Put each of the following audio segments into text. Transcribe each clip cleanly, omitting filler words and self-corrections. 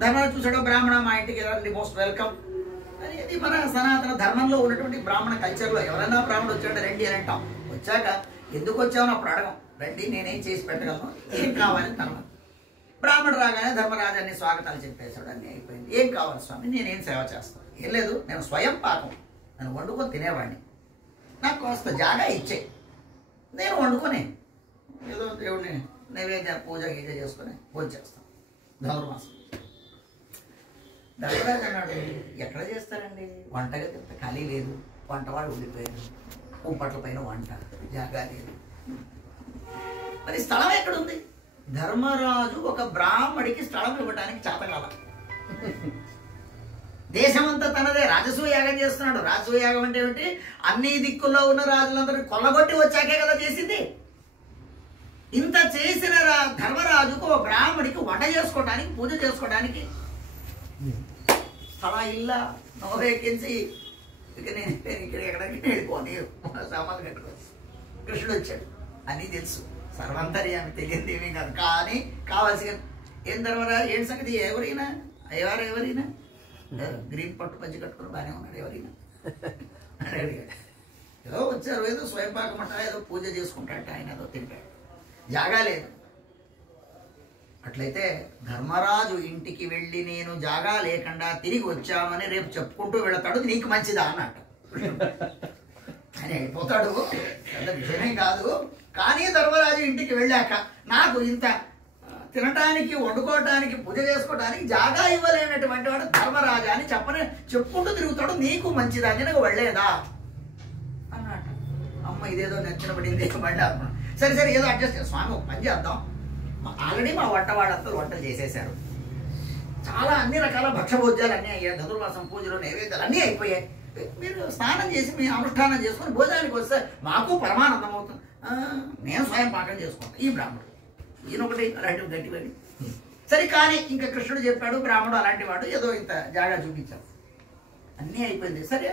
ధర్మరాజు చూసాడు, బ్రాహ్మణ మా ఇంటికి రండి, మోస్ట్ వెల్కమ్ అని. ఇది మన సనాతన ధర్మంలో ఉన్నటువంటి బ్రాహ్మణ కల్చర్లో ఎవరైనా బ్రాహ్మణుడు వచ్చాడు రండి అని అంటాం. వచ్చాక ఎందుకు వచ్చామని అప్పుడు అడగం, రండి నేనేం చేసి పెట్టగలను, ఏం కావాలని తర్వాత. బ్రాహ్మణుడు రాగానే ధర్మరాజాన్ని స్వాగతాలు చెప్పేశాడు, అన్నీ అయిపోయింది. ఏం కావాలి స్వామి, నేనేం సేవ చేస్తాను? ఏం లేదు, నేను స్వయం పాకం, నేను వండుకొని తినేవాడిని, నాకు కాస్త జాగా ఇచ్చే, నేను వండుకొని ఏదో దేవుడిని నైవేద్య పూజ గీజ చేసుకొని భోజనం చేస్తాను ధనుర్మాసం. ధర్మరాజు అన్నాడు, ఎక్కడ చేస్తారండి, వంటగది ఖాళీ లేదు, వంటవాడు ఉండిపోయాడు, కుంపట్ల పైన వంట జాగా లేదు, మరి స్థలం ఎక్కడుంది? ధర్మరాజు ఒక బ్రాహ్మడికి స్థలం ఇవ్వడానికి చేతకాల. దేశమంతా తనదే, రాజసూయాగం చేస్తున్నాడు. రాజసూయాగం అంటే ఏమిటి? అన్ని దిక్కుల్లో ఉన్న రాజులందరినీ కొల్లగొట్టి వచ్చాకే కదా చేసింది. ఇంత చేసిన ధర్మరాజుకు ఒక బ్రాహ్మడికి వంట చేసుకోవడానికి, పూజ చేసుకోవడానికి స్థలం ఇల్లా నోరెక్కించి ఇక నేను ఇక్కడ ఎక్కడికి వెళ్ళిపోని సామాన్లు కట్టుకో. కృష్ణుడు వచ్చాడు, అన్నీ తెలుసు, సర్వంతర్యామి, తెలియదు ఏమీ కాదు. కానీ కావాల్సిన ఏం ధర్మరాజు, ఏం సంగతి, ఎవరైనా ఎవరైనా గ్రీన్ పట్టు పంచి కట్టుకుని బాగానే ఉన్నాడు, ఎవరైనా అని అడిగాడు. ఏదో వచ్చారు, ఏదో స్వయంపాకం అంట, ఏదో పూజ చేసుకుంటాడట, ఆయన ఏదో తింటాడు, జాగా లేదు. అట్లయితే ధర్మరాజు ఇంటికి వెళ్ళి నేను జాగా లేకుండా తిరిగి వచ్చామని రేపు చెప్పుకుంటూ వెళతాడు, నీకు మంచిదా అన్నట్టు. అని అయిపోతాడు, పెద్ద విషయమే కాదు. కానీ ధర్మరాజు ఇంటికి వెళ్ళాక నాకు ఇంత తినటానికి, వండుకోవటానికి, పూజ చేసుకోవడానికి జాగా ఇవ్వలేనటువంటి వాడు ధర్మరాజు అని చెప్పుకుంటూ తిరుగుతాడు, నీకు మంచిదా, నేను వెళ్ళలేదా అన్నట్టు. అమ్మ ఇదేదో నచ్చిన పడింది మళ్ళీ అనుకున్నాను. సరే ఏదో అడ్జస్ట్ చేస్తాం, స్వామి ఒక పని చేద్దాం, ఆల్రెడీ మా వంటవాళ్ళంతా వంటలు చేసేసారు, చాలా అన్ని రకాల భక్షభోజ్యాలు అన్నీ అయ్యాయి, ధనుర్మాసం పూజలు నైవేద్యాలు అన్నీ అయిపోయాయి, మీరు స్నానం చేసి మీ అనుష్ఠానం చేసుకొని భోజనానికి వస్తే మాకు పరమానందం అవుతుంది, నేను స్వయం పాకం చేసుకుంటాను. ఈ బ్రాహ్మణుడు ఈయన ఒకటి అలాంటివి గట్టివాడి. సరే కానీ ఇంకా కృష్ణుడు చెప్పాడు, బ్రాహ్మణుడు అలాంటి వాడు, ఏదో ఇంత జాగా చూపించాడు, అన్నీ అయిపోయింది. సరే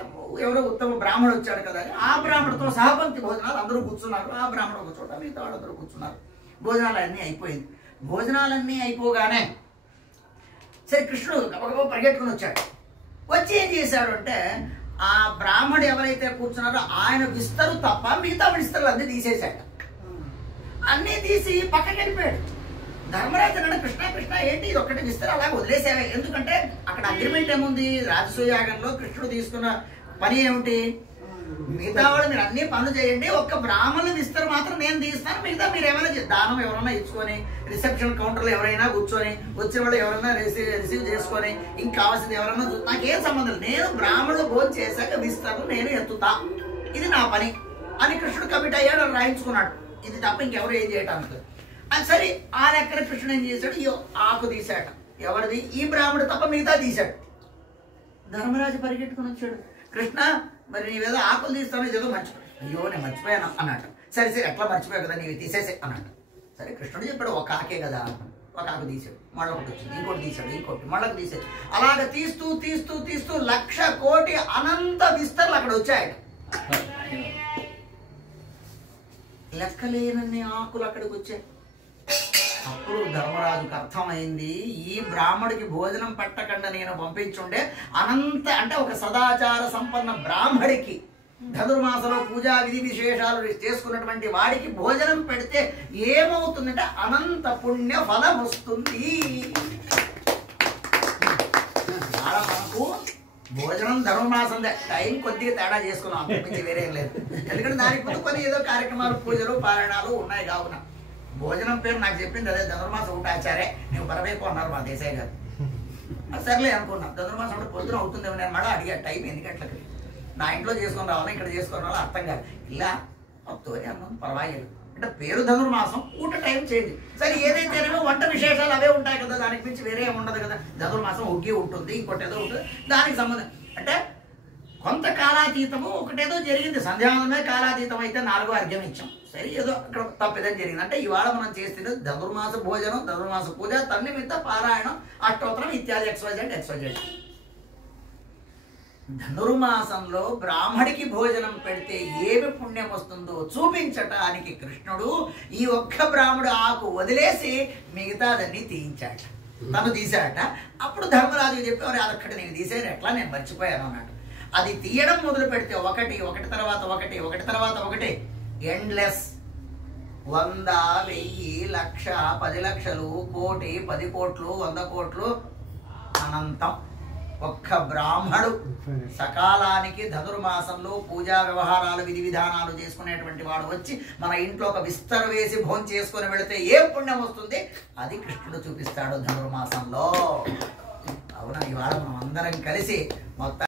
ఎవరో ఉత్తమ బ్రాహ్మణుడు వచ్చాడు కదా అని ఆ బ్రాహ్మణుడితో సహపంక్తి భోజనాలు అందరూ కూర్చున్నారు. ఆ బ్రాహ్మణుడు ఒక చోట, మిగతా వాళ్ళందరూ కూర్చున్నారు. భోజనాలు అన్నీ అయిపోయింది. భోజనాలన్నీ అయిపోగానే సరే కృష్ణుడు గబగబా పరిగెట్టుకుని వచ్చాడు. వచ్చి ఏం చేశాడు అంటే, ఆ బ్రాహ్మణుడు ఎవరైతే కూర్చున్నారో ఆయన విస్తరు తప్ప మిగతా విస్తరులు అన్నీ తీసేశాడు. అన్నీ తీసి పక్కకి వెళ్ళిపోయాడు. ధర్మరాజు అన్నాడు, కృష్ణ ఏంటి ఇది ఒక్కటి విస్తరు అలా వదిలేసావే? ఎందుకంటే అక్కడ అగ్రిమెంట్ ఏముంది, రాజసూయాగంలో కృష్ణుడు తీసుకున్న పని ఏమిటి, మిగతా వాళ్ళు మీరు అన్ని పనులు చేయండి, ఒక్క బ్రాహ్మణులు విస్తరు మాత్రం నేను తీస్తాను, మిగతా మీరు ఏమైనా దానం ఎవరైనా ఇచ్చుకొని, రిసెప్షన్ కౌంటర్లో ఎవరైనా కూర్చొని, వచ్చిన వాళ్ళు ఎవరైనా రిసీవ్ చేసుకొని, ఇంక కావాల్సింది ఎవరైనా నాకేం సంబంధం, నేను బ్రాహ్మణులు భోజనం చేశాక విస్తరు నేను ఎత్తుతా, ఇది నా పని అని కృష్ణుడు కమిట్ అయ్యాడు, అని రాయించుకున్నాడు. ఇది తప్ప ఇంకెవరు ఏం చేయటానికి. అది సరే ఆ లెక్కన కృష్ణుడు ఏం చేశాడు, ఆకు తీశాడు. ఎవరిది? ఈ బ్రాహ్మణుడు తప్ప మిగతా తీశాడు. ధర్మరాజు పరిగెట్టుకుని వచ్చాడు, కృష్ణ మరి నీవేదో ఆకులు తీస్తాను, ఇదేదో మర్చిపోయాను. అయ్యో నేను మర్చిపోయాను అన్నాడు. సరే ఎట్లా మర్చిపోయావు కదా, నీవి తీసేసే అన్నాడు. సరే కృష్ణుడు చెప్పాడు, ఒక ఆకే కదా, ఒక ఆకు తీసాడు, మళ్ళీ ఒకటి వచ్చింది, ఇంకోటి తీసాడు, ఇంకోటి మళ్ళీ తీసాడు. అలాగ తీస్తూ 1,00,000 కోటి అనంత విస్తరలు అక్కడ వచ్చాయట. లెక్కలేనన్ని ఆకులు అక్కడికి వచ్చాయి. అప్పుడు ధర్మరాజుకు అర్థమైంది, ఈ బ్రాహ్మడికి భోజనం పెట్టకుండా నేను పంపించుండే అనంత అంటే ఒక సదాచార సంపన్న బ్రాహ్మడికి, ధనుర్మాసంలో పూజా విధి విశేషాలు చేసుకున్నటువంటి వాడికి భోజనం పెడితే ఏమవుతుందంటే అనంత పుణ్య ఫలం వస్తుంది. మనకు భోజనం ధనుర్మాసం టైం కొద్దిగా తేడా చేసుకున్నాం, అంతకుమించి వేరేం లేదు. ఎందుకంటే దానికి ముందు కొన్ని ఏదో కార్యక్రమాలు, పూజలు, పారాయణాలు ఉన్నాయి. కావున భోజనం పేరు నాకు చెప్పింది అదే, ధనుర్మాసం ఊటాచారే, నువ్వు పరవేకు అన్నారు మా దేశాయ్ గారు. సర్లే అనుకున్నాం, ధనుర్మాసం అంటే పొద్దున అవుతుందేమో. నేను మళ్ళీ అడిగా టైం ఎన్ని గంటలకి, నా ఇంట్లో చేసుకొని రావాలా ఇక్కడ చేసుకొని రావాలా అర్థం కాదు. ఇలా వద్దు అన్నాం, పర్వాలేదు అంటే పేరు ధనుర్మాసం, ఊట టైం చేంజ్. సరే ఏదైతేనేమో వంట విశేషాలు అవే ఉంటాయి కదా, దానికి మించి వేరే ఏమి ఉండదు కదా. ధనుర్మాసం ఒగ్గి ఉంటుంది, ఇంకోటి ఏదో ఉంటుంది, దానికి సంబంధం అంటే కొంత కాలాతీతము ఒకటేదో జరిగింది. సంధ్యావందమే కాలాతీతం అయితే 4వ అర్ఘ్యం ఇచ్చాం. సరే ఏదో అక్కడ తప్పిదని జరిగింది. అంటే ఇవాళ మనం చేస్తుంది ధనుర్మాస భోజనం, ధనుర్మాస పూజ, తన్నిమిత్త పారాయణం, అష్టోత్తరం ఇత్యాది XYZ. ధనుర్మాసంలో బ్రాహ్మడికి భోజనం పెడితే ఏమి పుణ్యం వస్తుందో చూపించటానికి కృష్ణుడు ఈ ఒక్క బ్రాహ్మడు ఆకు వదిలేసి మిగతాదన్నీ తీయించాడు. తను తీశాడట. అప్పుడు ధర్మరాజుకి చెప్పి అదొక్కటి నేను తీసేది ఎట్లా, నేను మర్చిపోయాను అన్నట్టు. అది తీయడం మొదలు పెడితే ఒకటి తర్వాత ఒకటి తర్వాత ఒకటి ఎండ్లెస్. 100, 1000, 1,00,000, 10 లక్షలు, కోటి, 10 కోట్లు, 100 కోట్లు, అనంతం. ఒక్క బ్రాహ్మడు సకాలానికి ధనుర్మాసంలో పూజా వ్యవహారాలు విధి విధానాలు చేసుకునేటువంటి వాడు వచ్చి మన ఇంట్లో ఒక విస్తర వేసి భోజనం చేసుకొని వెళితే ఏం పుణ్యం వస్తుంది, అది కృష్ణుడు చూపిస్తాడు ధనుర్మాసంలో. అవునా, ఇవాళ మనం అందరం కలిసి మొత్తం